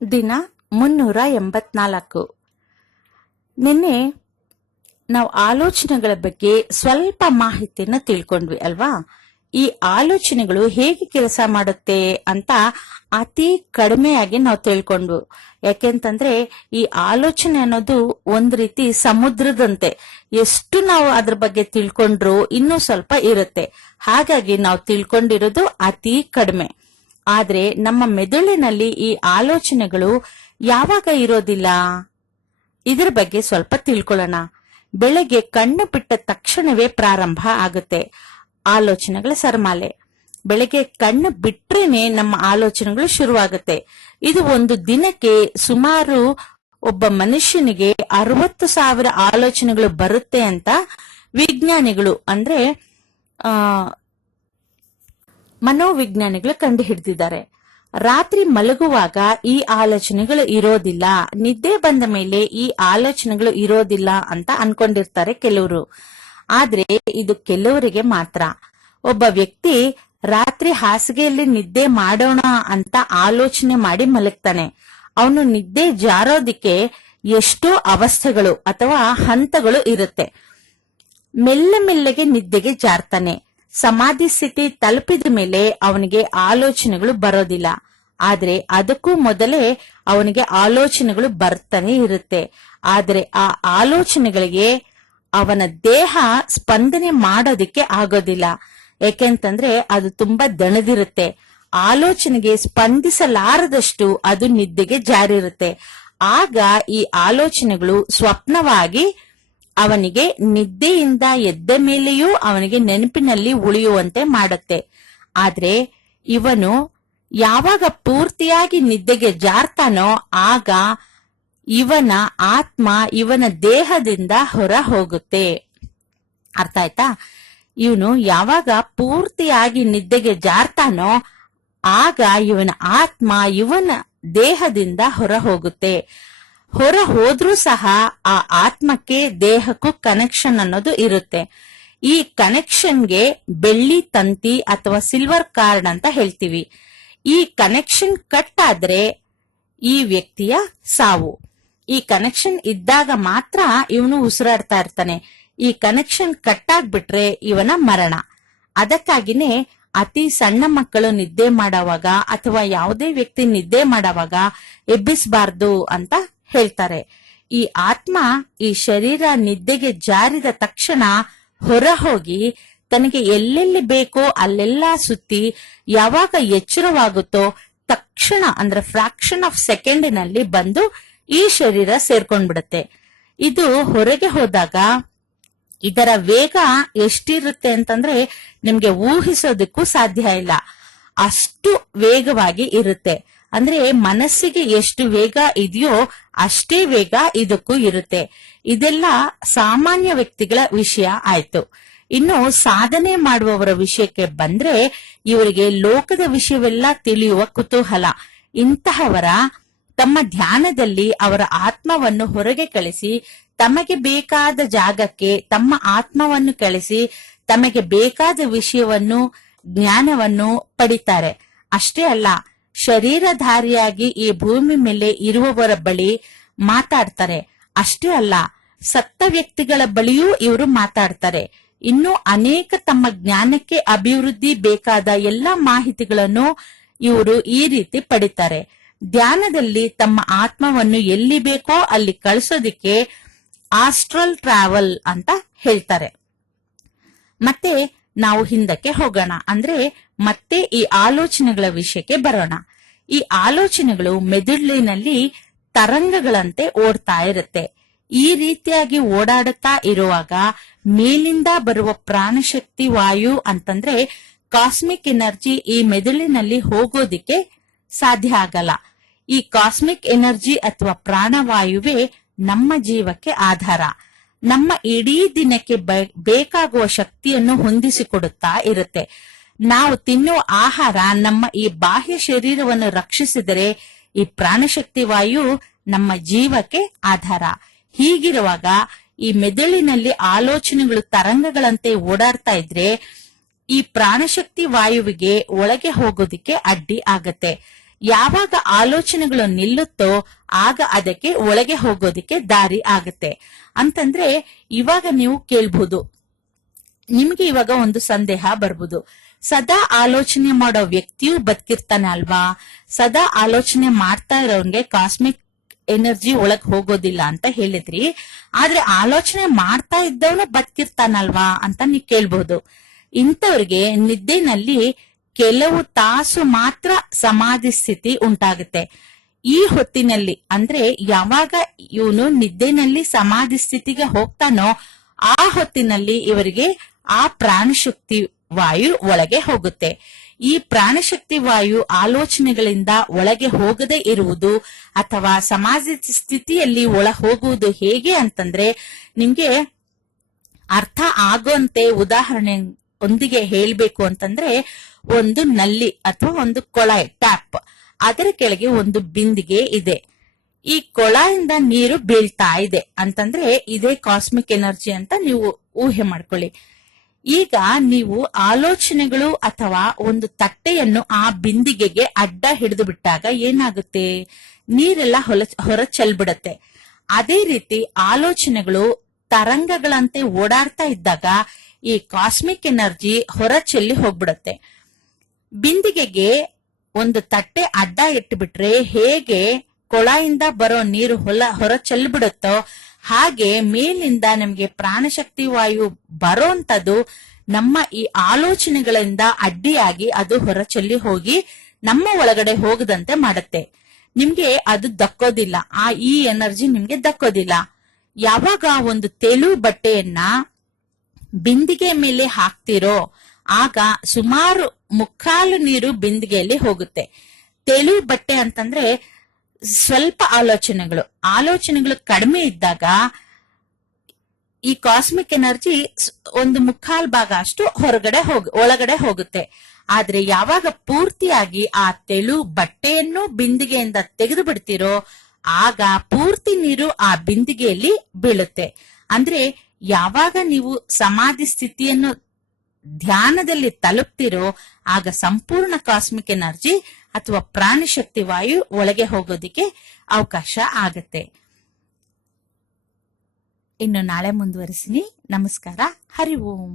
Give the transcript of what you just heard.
ದಿನ 384. ನಿನ್ನೆ ನಾವು ಆಲೋಚನೆಗಳ ಬಗ್ಗೆ ಸ್ವಲ್ಪ ಮಾಹಿತಿಯನ್ನ ತಿಳ್ಕೊಂಡ್ವಿ ಅಲ್ವಾ. ಈ ಆಲೋಚನೆಗಳು ಹೇಗೆ ಕೆಲಸ ಮಾಡುತ್ತೆ ಅಂತ ಅತಿ ಕಡಿಮೆಯಾಗಿ ನಾವು ತಿಳ್ಕೊಂಡ್ವು. ಯಾಕೆಂತಂದ್ರೆ ಈ ಆಲೋಚನೆ ಅನ್ನೋದು ಒಂದ್ ರೀತಿ ಸಮುದ್ರದಂತೆ. ಎಷ್ಟು ನಾವು ಅದ್ರ ಬಗ್ಗೆ ತಿಳ್ಕೊಂಡ್ರು ಇನ್ನೂ ಸ್ವಲ್ಪ ಇರುತ್ತೆ. ಹಾಗಾಗಿ ನಾವು ತಿಳ್ಕೊಂಡಿರೋದು ಅತಿ ಕಡಿಮೆ. ಆದ್ರೆ ನಮ್ಮ ಮೆದುಳಿನಲ್ಲಿ ಈ ಆಲೋಚನೆಗಳು ಯಾವಾಗ ಇರೋದಿಲ್ಲ, ಇದ್ರ ಬಗ್ಗೆ ಸ್ವಲ್ಪ ತಿಳ್ಕೊಳ್ಳೋಣ. ಬೆಳಗ್ಗೆ ಕಣ್ಣು ಬಿಟ್ಟ ತಕ್ಷಣವೇ ಪ್ರಾರಂಭ ಆಗುತ್ತೆ ಆಲೋಚನೆಗಳ ಸರಮಾಲೆ. ಬೆಳಗ್ಗೆ ಕಣ್ಣು ಬಿಟ್ರೇನೆ ನಮ್ಮ ಆಲೋಚನೆಗಳು ಶುರುವಾಗುತ್ತೆ. ಇದು ಒಂದು ದಿನಕ್ಕೆ ಸುಮಾರು ಒಬ್ಬ ಮನುಷ್ಯನಿಗೆ 60,000 ಆಲೋಚನೆಗಳು ಬರುತ್ತೆ ಅಂತ ವಿಜ್ಞಾನಿಗಳು ಅಂದ್ರೆ ಮನೋವಿಜ್ಞಾನಿಗಳು ಕಂಡು ಹಿಡಿದಿದ್ದಾರೆ. ರಾತ್ರಿ ಮಲಗುವಾಗ ಈ ಆಲೋಚನೆಗಳು ಇರೋದಿಲ್ಲ, ನಿದ್ದೆ ಬಂದ ಮೇಲೆ ಈ ಆಲೋಚನೆಗಳು ಇರೋದಿಲ್ಲ ಅಂತ ಅನ್ಕೊಂಡಿರ್ತಾರೆ ಕೆಲವರು. ಆದ್ರೆ ಇದು ಕೆಲವರಿಗೆ ಮಾತ್ರ. ಒಬ್ಬ ವ್ಯಕ್ತಿ ರಾತ್ರಿ ಹಾಸಿಗೆಯಲ್ಲಿ ನಿದ್ದೆ ಮಾಡೋಣ ಅಂತ ಆಲೋಚನೆ ಮಾಡಿ ಮಲಗ್ತಾನೆ. ಅವನು ನಿದ್ದೆ ಜಾರೋದಿಕ್ಕೆ ಎಷ್ಟೋ ಅವಸ್ಥೆಗಳು ಅಥವಾ ಹಂತಗಳು ಇರುತ್ತೆ. ಮೆಲ್ಲ ಮೆಲ್ಲಗೆ ನಿದ್ದೆಗೆ ಜಾರ್ತಾನೆ. ಸಮಾಧಿ ಸ್ಥಿತಿ ತಲುಪಿದ ಮೇಲೆ ಅವನಿಗೆ ಆಲೋಚನೆಗಳು ಬರೋದಿಲ್ಲ. ಆದ್ರೆ ಅದಕ್ಕೂ ಮೊದಲೇ ಅವನಿಗೆ ಆಲೋಚನೆಗಳು ಬರ್ತಾನೆ ಇರುತ್ತೆ. ಆದ್ರೆ ಆ ಆಲೋಚನೆಗಳಿಗೆ ಅವನ ದೇಹ ಸ್ಪಂದನೆ ಮಾಡೋದಿಕ್ಕೆ ಆಗೋದಿಲ್ಲ. ಯಾಕೆಂತಂದ್ರೆ ಅದು ತುಂಬಾ ದಣದಿರುತ್ತೆ. ಆಲೋಚನೆಗೆ ಸ್ಪಂದಿಸಲಾರದಷ್ಟು ಅದು ನಿದ್ದೆಗೆ ಜಾರಿರುತ್ತೆ. ಆಗ ಈ ಆಲೋಚನೆಗಳು ಸ್ವಪ್ನವಾಗಿ ಅವನಿಗೆ ನಿದ್ದೆಯಿಂದ ಎದ್ದ ಮೇಲೆಯೂ ಅವನಿಗೆ ನೆನಪಿನಲ್ಲಿ ಉಳಿಯುವಂತೆ ಮಾಡುತ್ತೆ. ಆದ್ರೆ ಇವನು ಯಾವಾಗ ಪೂರ್ತಿಯಾಗಿ ನಿದ್ದೆಗೆ ಜಾರ್ತಾನೋ ಆಗ ಇವನ ಆತ್ಮ ಇವನ ದೇಹದಿಂದ ಹೊರ ಹೋಗುತ್ತೆ. ಅರ್ಥ ಆಯ್ತಾ? ಇವನು ಯಾವಾಗ ಪೂರ್ತಿಯಾಗಿ ನಿದ್ದೆಗೆ ಜಾರ್ತಾನೋ ಆಗ ಇವನ ಆತ್ಮ ಇವನ ದೇಹದಿಂದ ಹೊರ ಹೋಗುತ್ತೆ. ಹೊರ ಹೋದ್ರೂ ಸಹ ಆ ಆತ್ಮಕ್ಕೆ ದೇಹಕ್ಕೂ ಕನೆಕ್ಷನ್ ಅನ್ನೋದು ಇರುತ್ತೆ. ಈ ಕನೆಕ್ಷನ್ಗೆ ಬೆಳ್ಳಿ ತಂತಿ ಅಥವಾ ಸಿಲ್ವರ್ ಕಾರ್ಡ್ ಅಂತ ಹೇಳ್ತೀವಿ. ಈ ಕನೆಕ್ಷನ್ ಕಟ್ ಆದ್ರೆ ಈ ವ್ಯಕ್ತಿಯ ಸಾವು. ಈ ಕನೆಕ್ಷನ್ ಇದ್ದಾಗ ಮಾತ್ರ ಇವನು ಉಸಿರಾಡ್ತಾ ಇರ್ತಾನೆ. ಈ ಕನೆಕ್ಷನ್ ಕಟ್ ಆಗ್ಬಿಟ್ರೆ ಇವನ ಮರಣ. ಅದಕ್ಕಾಗಿನೇ ಅತಿ ಸಣ್ಣ ಮಕ್ಕಳು ನಿದ್ದೆ ಮಾಡೋವಾಗ ಅಥವಾ ಯಾವುದೇ ವ್ಯಕ್ತಿ ನಿದ್ದೆ ಮಾಡೋವಾಗ ಎಬ್ಬಿಸಬಾರ್ದು ಅಂತ ಹೇಳ್ತಾರೆ. ಈ ಆತ್ಮ ಈ ಶರೀರ ನಿದ್ದೆಗೆ ಜಾರಿದ ತಕ್ಷಣ ಹೊರ ಹೋಗಿ ತನಗೆ ಎಲ್ಲೆಲ್ಲಿ ಬೇಕೋ ಅಲ್ಲೆಲ್ಲಾ ಸುತ್ತಿ ಯಾವಾಗ ಎಚ್ಚರವಾಗುತ್ತೋ ತಕ್ಷಣ ಅಂದ್ರೆ ಫ್ರಾಕ್ಷನ್ ಆಫ್ ಸೆಕೆಂಡಿನಲ್ಲಿ ಬಂದು ಈ ಶರೀರ ಸೇರ್ಕೊಂಡ್ಬಿಡುತ್ತೆ. ಇದು ಹೊರಗೆ ಹೋದಾಗ ಇದರ ವೇಗ ಎಷ್ಟಿರುತ್ತೆ ಅಂತಂದ್ರೆ ನಿಮ್ಗೆ ಊಹಿಸೋದಕ್ಕೂ ಸಾಧ್ಯ ಇಲ್ಲ. ಅಷ್ಟು ವೇಗವಾಗಿ ಇರುತ್ತೆ. ಅಂದ್ರೆ ಮನಸ್ಸಿಗೆ ಎಷ್ಟು ವೇಗ ಇದೆಯೋ ಅಷ್ಟೇ ವೇಗ ಇದಕ್ಕೂ ಇರುತ್ತೆ. ಇದೆಲ್ಲ ಸಾಮಾನ್ಯ ವ್ಯಕ್ತಿಗಳ ವಿಷಯ ಆಯ್ತು. ಇನ್ನು ಸಾಧನೆ ಮಾಡುವವರ ವಿಷಯಕ್ಕೆ ಬಂದ್ರೆ ಇವರಿಗೆ ಲೋಕದ ವಿಷಯವೆಲ್ಲ ತಿಳಿಯುವ ಕುತೂಹಲ. ಇಂತಹವರ ತಮ್ಮ ಧ್ಯಾನದಲ್ಲಿ ಅವರ ಆತ್ಮವನ್ನು ಹೊರಗೆ ಕಳಿಸಿ ತಮಗೆ ಬೇಕಾದ ಜಾಗಕ್ಕೆ ತಮ್ಮ ಆತ್ಮವನ್ನು ಕಳಿಸಿ ತಮಗೆ ಬೇಕಾದ ವಿಷಯವನ್ನು ಜ್ಞಾನವನ್ನು ಪಡಿತಾರೆ. ಅಷ್ಟೇ ಅಲ್ಲ, ಶರೀರಧಾರಿಯಾಗಿ ಈ ಭೂಮಿ ಮೇಲೆ ಇರುವವರ ಬಳಿ ಮಾತಾಡ್ತಾರೆ. ಅಷ್ಟೇ ಅಲ್ಲ, ಸತ್ತ ವ್ಯಕ್ತಿಗಳ ಬಳಿಯೂ ಇವರು ಮಾತಾಡ್ತಾರೆ. ಇನ್ನು ಅನೇಕ ತಮ್ಮ ಜ್ಞಾನಕ್ಕೆ ಅಭಿವೃದ್ಧಿ ಬೇಕಾದ ಎಲ್ಲಾ ಮಾಹಿತಿಗಳನ್ನು ಇವರು ಈ ರೀತಿ ಪಡಿತಾರೆ. ಧ್ಯಾನದಲ್ಲಿ ತಮ್ಮ ಆತ್ಮವನ್ನು ಎಲ್ಲಿ ಬೇಕೋ ಅಲ್ಲಿ ಕಳಿಸೋದಿಕ್ಕೆ ಆಸ್ಟ್ರಲ್ ಟ್ರಾವೆಲ್ ಅಂತ ಹೇಳ್ತಾರೆ. ಮತ್ತೆ ನಾವು ಹಿಂದಕ್ಕೆ ಹೋಗೋಣ. ಅಂದ್ರೆ ಮತ್ತೆ ಈ ಆಲೋಚನೆಗಳ ವಿಷಯಕ್ಕೆ ಬರೋಣ. ಈ ಆಲೋಚನೆಗಳು ಮೆದುಳಿನಲ್ಲಿ ತರಂಗಗಳಂತೆ ಓಡ್ತಾ ಇರುತ್ತೆ. ಈ ರೀತಿಯಾಗಿ ಓಡಾಡುತ್ತಾ ಇರುವಾಗ ಮೇಲಿಂದ ಬರುವ ಪ್ರಾಣಶಕ್ತಿ ವಾಯು ಅಂತಂದ್ರೆ ಕಾಸ್ಮಿಕ್ ಎನರ್ಜಿ ಈ ಮೆದುಳಿನಲ್ಲಿ ಹೋಗೋದಿಕ್ಕೆ ಸಾಧ್ಯ ಆಗಲ್ಲ. ಈ ಕಾಸ್ಮಿಕ್ ಎನರ್ಜಿ ಅಥವಾ ಪ್ರಾಣವಾಯುವೇ ನಮ್ಮ ಜೀವಕ್ಕೆ ಆಧಾರ. ನಮ್ಮ ಇಡೀ ದಿನಕ್ಕೆ ಬೇಕಾಗುವ ಶಕ್ತಿಯನ್ನು ಹೊಂದಿಸಿಕೊಡುತ್ತಾ ಇರುತ್ತೆ. ನಾವು ತಿನ್ನುವ ಆಹಾರ ನಮ್ಮ ಈ ಬಾಹ್ಯ ಶರೀರವನ್ನು ರಕ್ಷಿಸಿದರೆ ಈ ಪ್ರಾಣಶಕ್ತಿ ವಾಯು ನಮ್ಮ ಜೀವಕ್ಕೆ ಆಧಾರ. ಹೀಗಿರುವಾಗ ಈ ಮೆದುಳಿನಲ್ಲಿ ಆಲೋಚನೆಗಳು ತರಂಗಗಳಂತೆ ಓಡಾಡ್ತಾ ಇದ್ರೆ ಈ ಪ್ರಾಣಶಕ್ತಿ ವಾಯುವಿಗೆ ಒಳಗೆ ಹೋಗೋದಿಕ್ಕೆ ಅಡ್ಡಿ ಆಗತ್ತೆ. ಯಾವಾಗ ಆಲೋಚನೆಗಳು ನಿಲ್ಲುತ್ತೋ ಆಗ ಅದಕ್ಕೆ ಒಳಗೆ ಹೋಗೋದಿಕ್ಕೆ ದಾರಿ ಆಗುತ್ತೆ. ಅಂತಂದ್ರೆ ಇವಾಗ ನೀವು ಕೇಳ್ಬಹುದು, ನಿಮ್ಗೆ ಇವಾಗ ಒಂದು ಸಂದೇಹ ಬರ್ಬೋದು, ಸದಾ ಆಲೋಚನೆ ಮಾಡೋ ವ್ಯಕ್ತಿಯು ಬದುಕಿರ್ತಾನೆ ಅಲ್ವಾ, ಸದಾ ಆಲೋಚನೆ ಮಾಡ್ತಾ ಇರೋನ್ಗೆ ಕಾಸ್ಮಿಕ್ ಎನರ್ಜಿ ಒಳಗ್ ಹೋಗೋದಿಲ್ಲ ಅಂತ ಹೇಳಿದ್ರಿ, ಆದ್ರೆ ಆಲೋಚನೆ ಮಾಡ್ತಾ ಇದ್ದವನು ಬದುಕಿರ್ತಾನಲ್ವಾ ಅಂತ ನೀವು ಕೇಳ್ಬಹುದು. ಇಂಥವ್ರಿಗೆ ನಿದ್ದೆನಲ್ಲಿ ಕೆಲವು ತಾಸು ಮಾತ್ರ ಸಮಾಧಿ ಸ್ಥಿತಿ ಉಂಟಾಗುತ್ತೆ. ಈ ಹೊತ್ತಿನಲ್ಲಿ ಅಂದ್ರೆ ಯಾವಾಗ ಇವನು ನಿದ್ದೆನಲ್ಲಿ ಸಮಾಧಿ ಸ್ಥಿತಿಗೆ ಹೋಗ್ತಾನೋ ಆ ಹೊತ್ತಿನಲ್ಲಿ ಇವರಿಗೆ ಆ ಪ್ರಾಣಶಕ್ತಿ ವಾಯು ಒಳಗೆ ಹೋಗುತ್ತೆ. ಈ ಪ್ರಾಣಶಕ್ತಿ ವಾಯು ಆಲೋಚನೆಗಳಿಂದ ಒಳಗೆ ಹೋಗದೆ ಇರುವುದು ಅಥವಾ ಸಮಾಧಿ ಸ್ಥಿತಿಯಲ್ಲಿ ಒಳ ಹೋಗುವುದು ಹೇಗೆ ಅಂತಂದ್ರೆ, ನಿಮ್ಗೆ ಅರ್ಥ ಆಗುವಂತೆ ಉದಾಹರಣೆ ಒಂದಿಗೆ ಹೇಳ್ಬೇಕು ಅಂತಂದ್ರೆ, ಒಂದು ನಲ್ಲಿ ಅಥವಾ ಒಂದು ಕೊಳಾಯಿ ಟ್ಯಾಪ್, ಅದರ ಕೆಳಗೆ ಒಂದು ಬಿಂದಿಗೆ ಇದೆ. ಈ ಕೊಳಾಯಿಂದ ನೀರು ಬೀಳ್ತಾ ಇದೆ ಅಂತಂದ್ರೆ ಇದೇ ಕಾಸ್ಮಿಕ್ ಎನರ್ಜಿ ಅಂತ ನೀವು ಊಹೆ ಮಾಡ್ಕೊಳ್ಳಿ. ಈಗ ನೀವು ಆಲೋಚನೆಗಳು ಅಥವಾ ಒಂದು ತಟ್ಟೆಯನ್ನು ಆ ಬಿಂದಿಗೆಗೆ ಅಡ್ಡ ಹಿಡಿದು ಬಿಟ್ಟಾಗ ಏನಾಗುತ್ತೆ, ನೀರೆಲ್ಲ ಹೊರ ಚೆಲ್ಬಿಡತ್ತೆ. ಅದೇ ರೀತಿ ಆಲೋಚನೆಗಳು ತರಂಗಗಳಂತೆ ಓಡಾಡ್ತಾ ಇದ್ದಾಗ ಈ ಕಾಸ್ಮಿಕ್ ಎನರ್ಜಿ ಹೊರ ಚೆಲ್ಲಿ ಹೋಗ್ಬಿಡತ್ತೆ. ಬಿಂದಿಗೆಗೆ ಒಂದು ತಟ್ಟೆ ಅಡ್ಡ ಇಟ್ಟುಬಿಟ್ರೆ ಹೇಗೆ ಕೊಳಾಯಿಂದ ಬರೋ ನೀರು ಹೊರ ಚೆಲ್ಬಿಡುತ್ತೋ ಹಾಗೆ ಮೇಲಿಂದ ನಮ್ಗೆ ಪ್ರಾಣಶಕ್ತಿ ವಾಯು ಬರೋಂಥದ್ದು ನಮ್ಮ ಈ ಆಲೋಚನೆಗಳಿಂದ ಅಡ್ಡಿಯಾಗಿ ಅದು ಹೊರ ಚೆಲ್ಲಿ ಹೋಗಿ ನಮ್ಮ ಒಳಗಡೆ ಹೋಗದಂತೆ ಮಾಡುತ್ತೆ. ನಿಮ್ಗೆ ಅದು ದಕ್ಕೋದಿಲ್ಲ, ಈ ಎನರ್ಜಿ ನಿಮ್ಗೆ ದಕ್ಕೋದಿಲ್ಲ. ಯಾವಾಗ ಒಂದು ತೆಳು ಬಟ್ಟೆಯನ್ನ ಬಿಂದಿಗೆ ಮೇಲೆ ಹಾಕ್ತಿರೋ ಆಗ ಸುಮಾರು ಮುಕ್ಕಾಲು ನೀರು ಬಿಂದಿಗೆಯಲ್ಲಿ ಹೋಗುತ್ತೆ. ತೆಳು ಬಟ್ಟೆ ಅಂತಂದ್ರೆ ಸ್ವಲ್ಪ ಆಲೋಚನೆಗಳು ಕಡಿಮೆ ಇದ್ದಾಗ ಈ ಕಾಸ್ಮಿಕ್ ಎನರ್ಜಿ ಒಂದು ಮುಕ್ಕಾಲ್ ಭಾಗ ಅಷ್ಟು ಒಳಗಡೆ ಹೋಗುತ್ತೆ. ಆದ್ರೆ ಯಾವಾಗ ಪೂರ್ತಿಯಾಗಿ ಆ ತೆಳು ಬಟ್ಟೆಯನ್ನು ಬಿಂದಿಗೆಯಿಂದ ತೆಗೆದು ಬಿಡ್ತಿರೋ ಆಗ ಪೂರ್ತಿ ನೀರು ಆ ಬಿಂದಿಗೆಯಲ್ಲಿ ಬೀಳುತ್ತೆ. ಅಂದ್ರೆ ಯಾವಾಗ ನೀವು ಸಮಾಧಿ ಸ್ಥಿತಿಯನ್ನು ಧ್ಯಾನದಲ್ಲಿ ತಲುಪ್ತಿರೋ ಆಗ ಸಂಪೂರ್ಣ ಕಾಸ್ಮಿಕ್ ಎನರ್ಜಿ ಅಥವಾ ಪ್ರಾಣಶಕ್ತಿ ವಾಯು ಒಳಗೆ ಹೋಗೋದಿಕ್ಕೆ ಅವಕಾಶ ಆಗತ್ತೆ. ಇನ್ನು ನಾಳೆ ಮುಂದುವರಿಸಿನಿ. ನಮಸ್ಕಾರ. ಹರಿ ಓಂ.